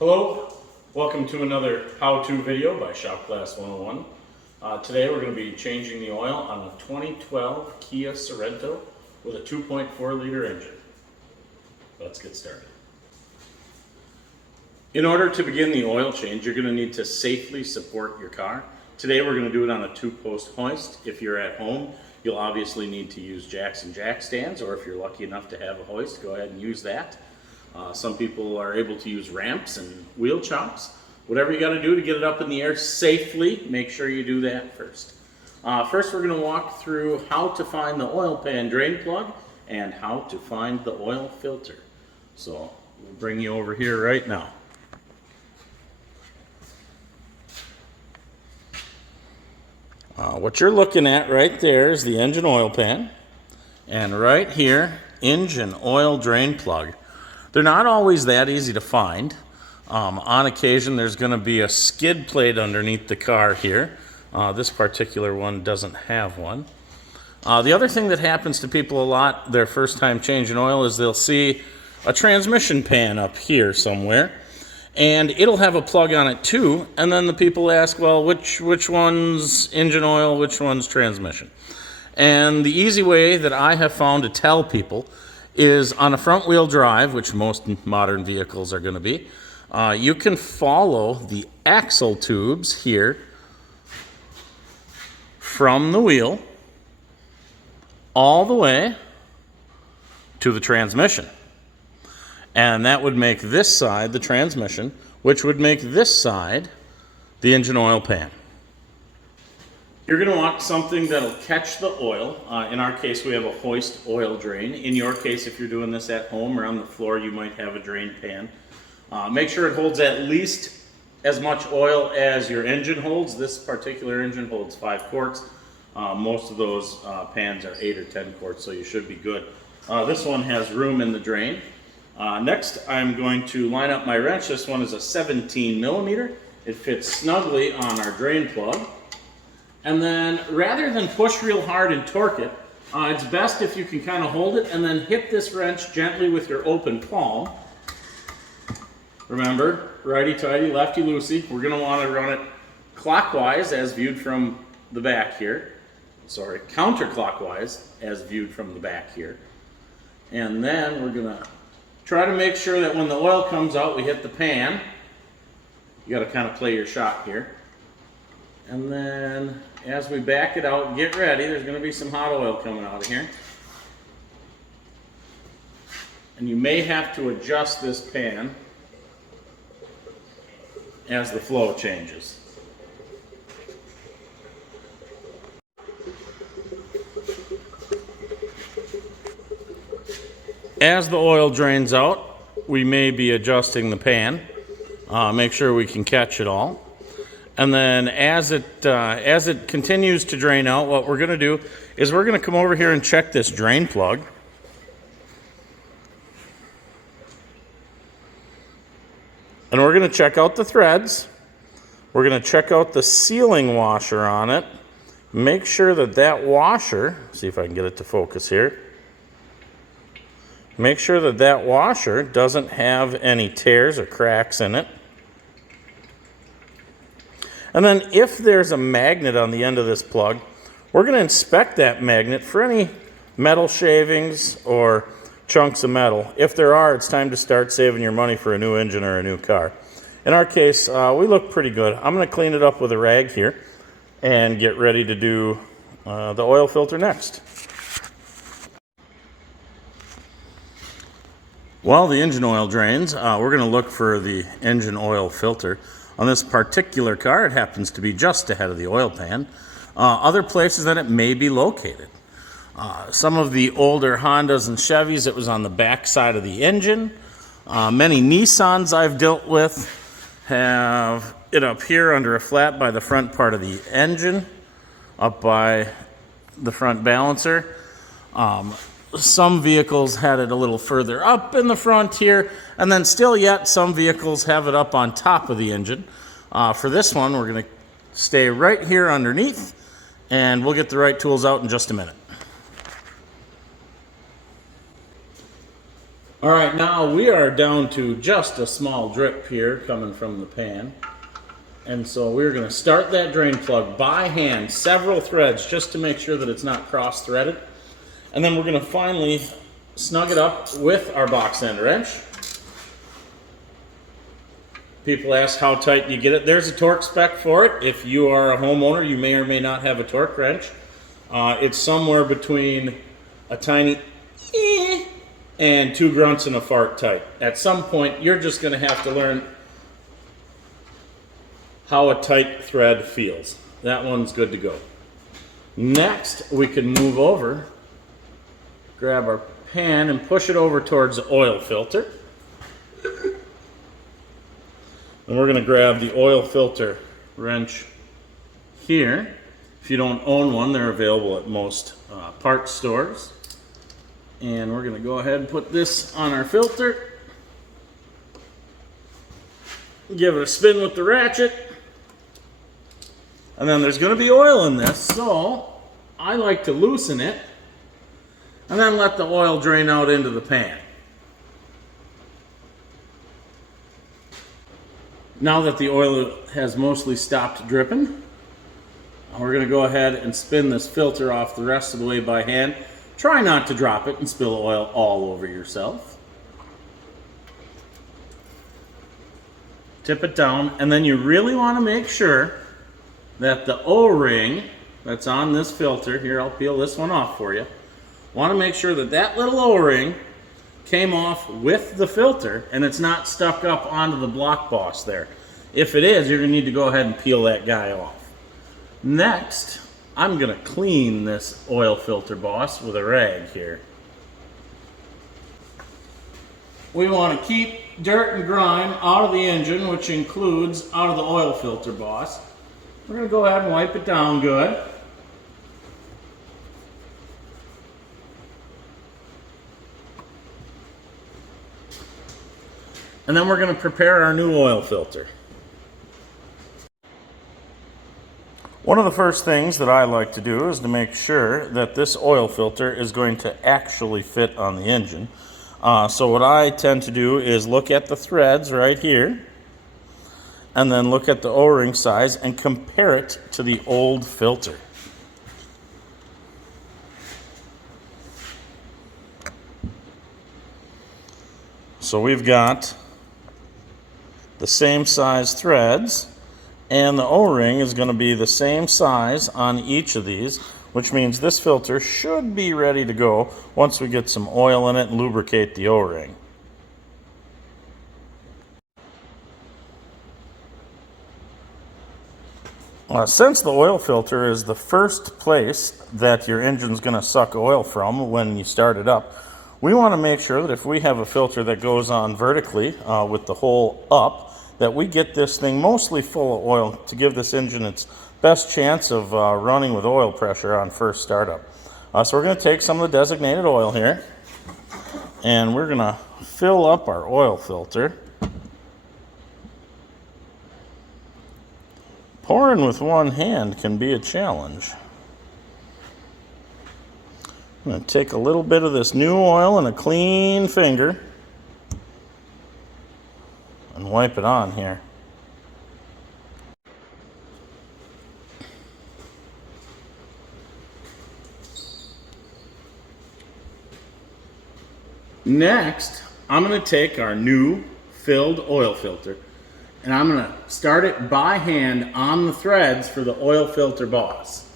Hello, welcome to another how-to video by Shop Class 101. Today we're going to be changing the oil on a 2012 Kia Sorento with a 2.4 liter engine. Let's get started. In order to begin the oil change, you're going to need to safely support your car. Today we're going to do it on a 2-post hoist. If you're at home, you'll obviously need to use jacks and jack stands, or if you're lucky enough to have a hoist, go ahead and use that. Some people are able to use ramps and wheel chops. Whatever you got to do to get it up in the air safely, make sure you do that first. First, we're going to walk through how to find the oil pan drain plug and how to find the oil filter. So we'll bring you over here right now. What you're looking at right there is the engine oil pan, and right here, engine oil drain plug. They're not always that easy to find. On occasion, there's going to be a skid plate underneath the car here. This particular one doesn't have one. The other thing that happens to people a lot their first time changing oil is they'll see a transmission pan up here somewhere, and it'll have a plug on it too, and then the people ask, well, which one's engine oil, which one's transmission? And the easy way that I have found to tell people is on a front wheel drive, which most modern vehicles are going to be, you can follow the axle tubes here from the wheel all the way to the transmission. And that would make this side the transmission, which would make this side the engine oil pan. You're going to want something that'll catch the oil. In our case, we have a hoist oil drain. In your case, if you're doing this at home or on the floor, you might have a drain pan. Make sure it holds at least as much oil as your engine holds. This particular engine holds 5 quarts. Most of those pans are 8 or 10 quarts, so you should be good. This one has room in the drain. Next, I'm going to line up my wrench. This one is a 17 millimeter. It fits snugly on our drain plug. And then rather than push real hard and torque it, it's best if you can kind of hold it and then hit this wrench gently with your open palm. Remember, righty-tighty, lefty-loosey. We're going to want to run it clockwise as viewed from the back here. Sorry, counterclockwise as viewed from the back here. And then we're going to try to make sure that when the oil comes out, we hit the pan. You got to kind of play your shot here. And then as we back it out, get ready. There's going to be some hot oil coming out of here. And you may have to adjust this pan as the flow changes. As the oil drains out, we may be adjusting the pan. Make sure we can catch it all. And then as it continues to drain out, what we're going to do is we're going to come over here and check this drain plug. And we're going to check out the threads. We're going to check out the sealing washer on it. Make sure that that washer, see if I can get it to focus here. Make sure that that washer doesn't have any tears or cracks in it. And then if there's a magnet on the end of this plug, we're going to inspect that magnet for any metal shavings or chunks of metal. If there are, it's time to start saving your money for a new engine or a new car. In our case, we look pretty good. I'm going to clean it up with a rag here and get ready to do the oil filter next. While the engine oil drains, we're going to look for the engine oil filter. On this particular car, it happens to be just ahead of the oil pan. Other places that it may be located. Some of the older Hondas and Chevys, it was on the back side of the engine. Many Nissans I've dealt with have it up here under a flat by the front part of the engine, up by the front balancer. Some vehicles had it a little further up in the front here, and then still yet some vehicles have it up on top of the engine. For this one, we're going to stay right here underneath, and we'll get the right tools out in just a minute. All right, now we are down to just a small drip here coming from the pan. And so we're going to start that drain plug by hand, several threads, just to make sure that it's not cross-threaded. And then we're going to finally snug it up with our box end wrench. People ask how tight do you get it. There's a torque spec for it. If you are a homeowner, you may or may not have a torque wrench. It's somewhere between a tiny and 2 grunts and a fart tight. At some point, you're just going to have to learn how a tight thread feels. That one's good to go. Next, we can move over, grab our pan and push it over towards the oil filter. And we're going to grab the oil filter wrench here. If you don't own one, they're available at most parts stores. And we're going to go ahead and put this on our filter. Give it a spin with the ratchet. And then there's going to be oil in this, so I like to loosen it and then let the oil drain out into the pan. Now that the oil has mostly stopped dripping, we're going to go ahead and spin this filter off the rest of the way by hand. Try not to drop it and spill oil all over yourself. Tip it down, and then you really want to make sure that the O-ring that's on this filter, here I'll peel this one off for you, want to make sure that that little O-ring came off with the filter and it's not stuck up onto the block boss there. If it is, you're going to need to go ahead and peel that guy off. Next, I'm going to clean this oil filter boss with a rag here. We want to keep dirt and grime out of the engine, which includes out of the oil filter boss. We're going to go ahead and wipe it down good. And then we're going to prepare our new oil filter. One of the first things that I like to do is to make sure that this oil filter is going to actually fit on the engine. So what I tend to do is look at the threads right here, and then look at the O-ring size and compare it to the old filter. So we've got the same size threads, and the O-ring is going to be the same size on each of these, which means this filter should be ready to go once we get some oil in it and lubricate the O-ring. Since the oil filter is the first place that your engine's going to suck oil from when you start it up, we want to make sure that if we have a filter that goes on vertically with the hole up, that we get this thing mostly full of oil to give this engine its best chance of running with oil pressure on first startup. So we're going to take some of the designated oil here, and we're going to fill up our oil filter. Pouring with one hand can be a challenge. I'm going to take a little bit of this new oil and a clean finger and wipe it on here. Next, I'm going to take our new filled oil filter and I'm going to start it by hand on the threads for the oil filter boss.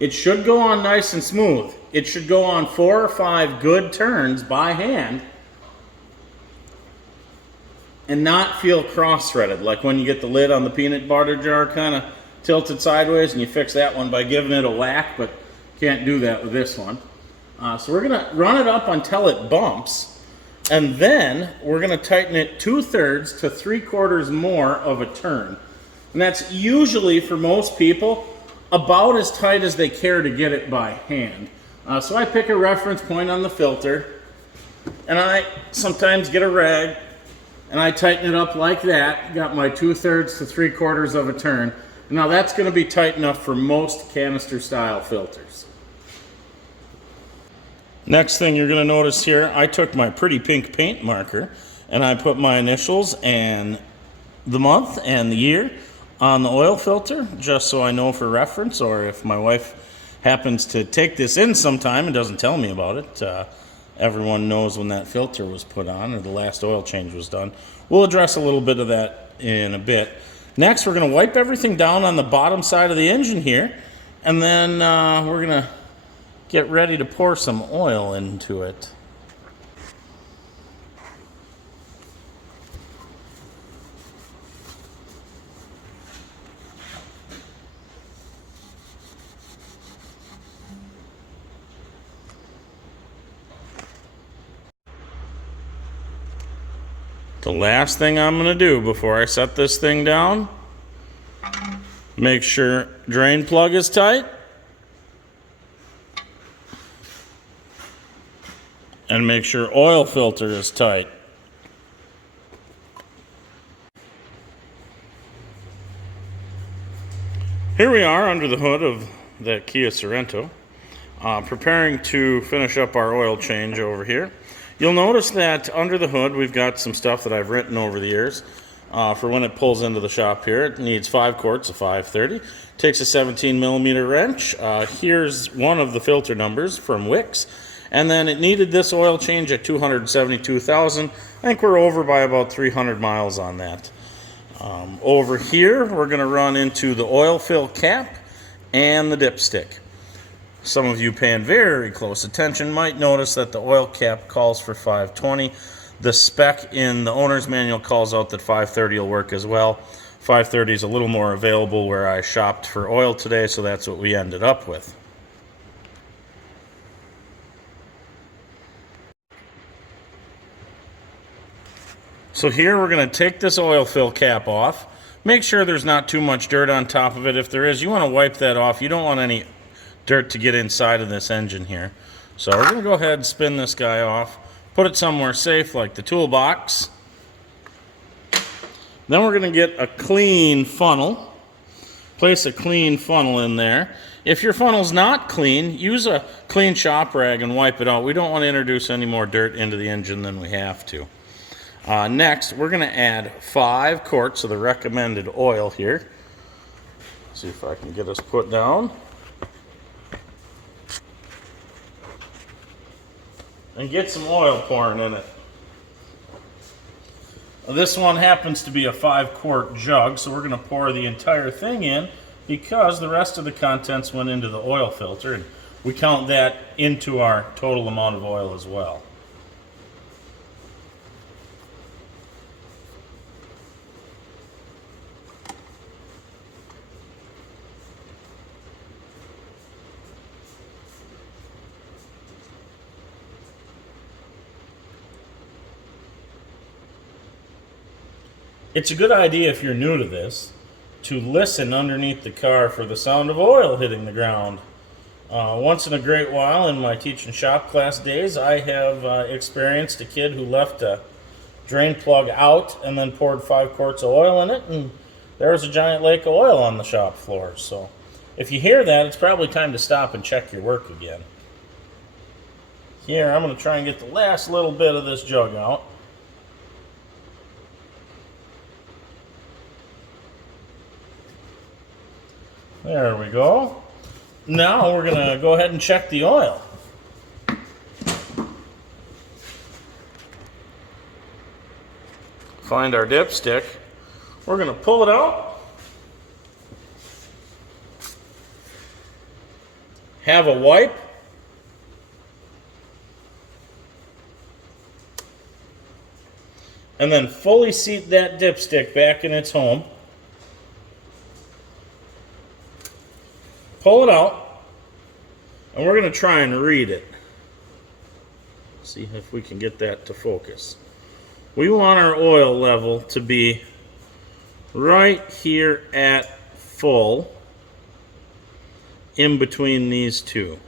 It should go on nice and smooth. It should go on 4 or 5 good turns by hand and not feel cross-threaded, like when you get the lid on the peanut butter jar kind of tilted sideways and you fix that one by giving it a whack, but can't do that with this one. So we're going to run it up until it bumps. And then we're going to tighten it 2/3 to 3/4 more of a turn. And that's usually, for most people, about as tight as they care to get it by hand. So I pick a reference point on the filter, and I sometimes get a rag, and I tighten it up like that. Got my 2/3 to 3/4 of a turn. Now that's going to be tight enough for most canister style filters. Next thing you're going to notice here, I took my pretty pink paint marker and I put my initials and the month and the year on the oil filter, just so I know for reference, or if my wife happens to take this in sometime and doesn't tell me about it, everyone knows when that filter was put on or the last oil change was done. We'll address a little bit of that in a bit. Next, we're going to wipe everything down on the bottom side of the engine here, and then we're going to get ready to pour some oil into it. The last thing I'm going to do before I set this thing down, make sure drain plug is tight and make sure oil filter is tight. Here we are under the hood of the Kia Sorento, preparing to finish up our oil change over here. You'll notice that under the hood we've got some stuff that I've written over the years for when it pulls into the shop here. It needs 5 quarts of 530. Takes a 17 millimeter wrench. Here's one of the filter numbers from Wix. And then it needed this oil change at 272,000. I think we're over by about 300 miles on that. Over here we're going to run into the oil fill cap and the dipstick. Some of you paying very close attention might notice that the oil cap calls for 520. The spec in the owner's manual calls out that 530 will work as well. 530 is a little more available where I shopped for oil today, so that's what we ended up with. So here we're going to take this oil fill cap off. Make sure there's not too much dirt on top of it. If there is, you want to wipe that off. You don't want any dirt to get inside of this engine here. So we're going to go ahead and spin this guy off, put it somewhere safe like the toolbox. Then we're going to get a clean funnel, place a clean funnel in there. If your funnel's not clean, use a clean shop rag and wipe it out. We don't want to introduce any more dirt into the engine than we have to. Next, we're going to add 5 quarts of the recommended oil here. See if I can get us put down. And get some oil pouring in it. This one happens to be a 5-quart jug, so we're going to pour the entire thing in because the rest of the contents went into the oil filter, and we count that into our total amount of oil as well. It's a good idea if you're new to this to listen underneath the car for the sound of oil hitting the ground. Once in a great while in my teaching shop class days, I have experienced a kid who left a drain plug out and then poured 5 quarts of oil in it, and there was a giant lake of oil on the shop floor. So if you hear that, it's probably time to stop and check your work again. Here, I'm going to try and get the last little bit of this jug out. There we go. Now we're going to go ahead and check the oil. Find our dipstick. We're going to pull it out. Have a wipe. And then fully seat that dipstick back in its home. Pull it out, and we're going to try and read it. See if we can get that to focus. We want our oil level to be right here at full, in between these two.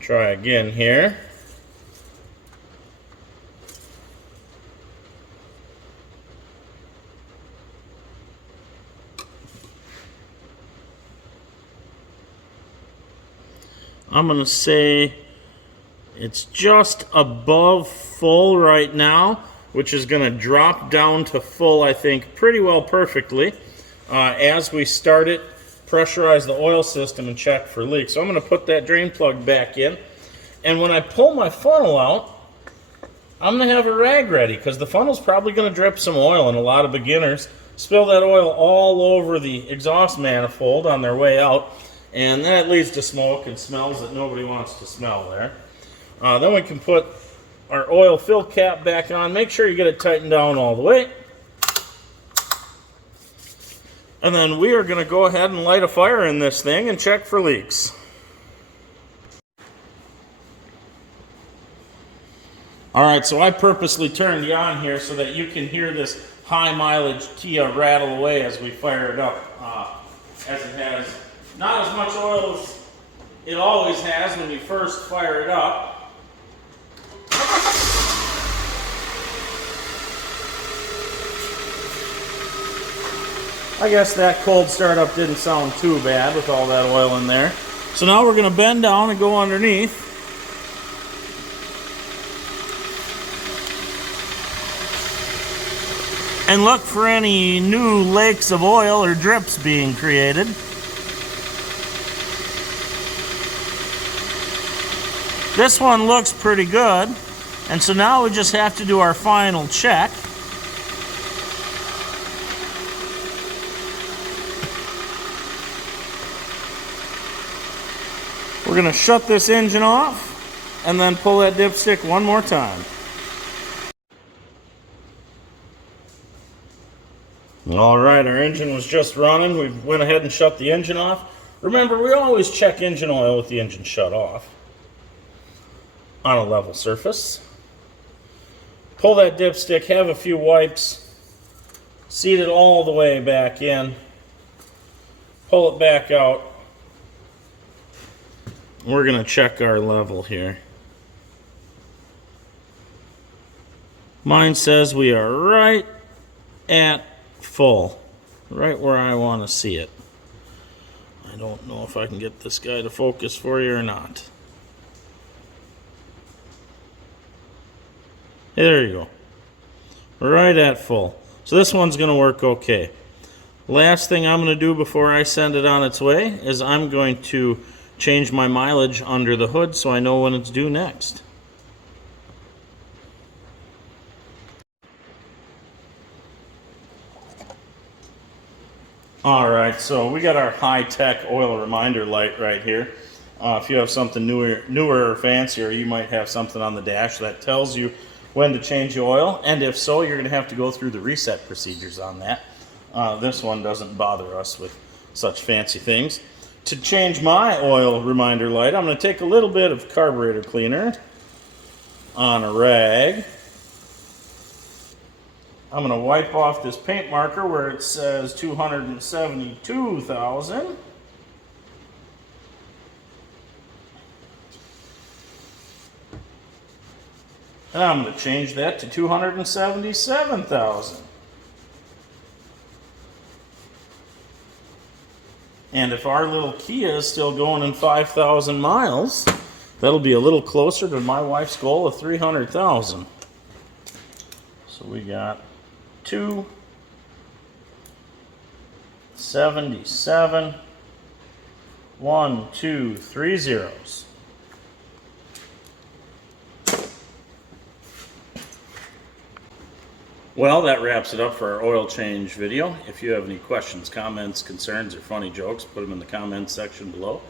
Try again here. I'm going to say it's just above full right now, which is going to drop down to full, I think, pretty well perfectly. As we start it, pressurize the oil system and check for leaks. So I'm going to put that drain plug back in. And when I pull my funnel out, I'm going to have a rag ready because the funnel's probably going to drip some oil, and a lot of beginners spill that oil all over the exhaust manifold on their way out, and that leads to smoke and smells that nobody wants to smell there. Then we can put our oil fill cap back on. Make sure you get it tightened down all the way. And then we are going to go ahead and light a fire in this thing and check for leaks. Alright, so I purposely turned you on here so that you can hear this high mileage Kia rattle away as we fire it up. As it has not as much oil as it always has when you first fire it up. I guess that cold startup didn't sound too bad with all that oil in there. So now we're going to bend down and go underneath. And look for any new lakes of oil or drips being created. This one looks pretty good. And so now we just have to do our final check. We're going to shut this engine off and then pull that dipstick one more time. All right, our engine was just running. We went ahead and shut the engine off. Remember, we always check engine oil with the engine shut off on a level surface. Pull that dipstick, have a few wipes, seat it all the way back in, pull it back out. We're going to check our level here. Mine says we are right at full, right where I want to see it. I don't know if I can get this guy to focus for you or not. Hey, there you go. Right at full. So this one's going to work okay. Last thing I'm going to do before I send it on its way is I'm going to change my mileage under the hood so I know when it's due next. Alright, so we got our high-tech oil reminder light right here. If you have something newer or fancier, you might have something on the dash that tells you when to change the oil, and if so, you're going to have to go through the reset procedures on that. This one doesn't bother us with such fancy things. To change my oil reminder light, I'm going to take a little bit of carburetor cleaner on a rag. I'm going to wipe off this paint marker where it says 272,000. And I'm going to change that to 277,000. And if our little Kia is still going in 5,000 miles, that'll be a little closer to my wife's goal of 300,000. So we got 277, 1, 2, 3 zeros. Well, that wraps it up for our oil change video. If you have any questions, comments, concerns, or funny jokes, put them in the comments section below.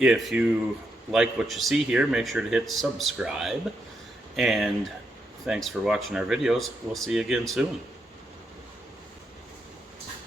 If you like what you see here, make sure to hit subscribe. And thanks for watching our videos. We'll see you again soon.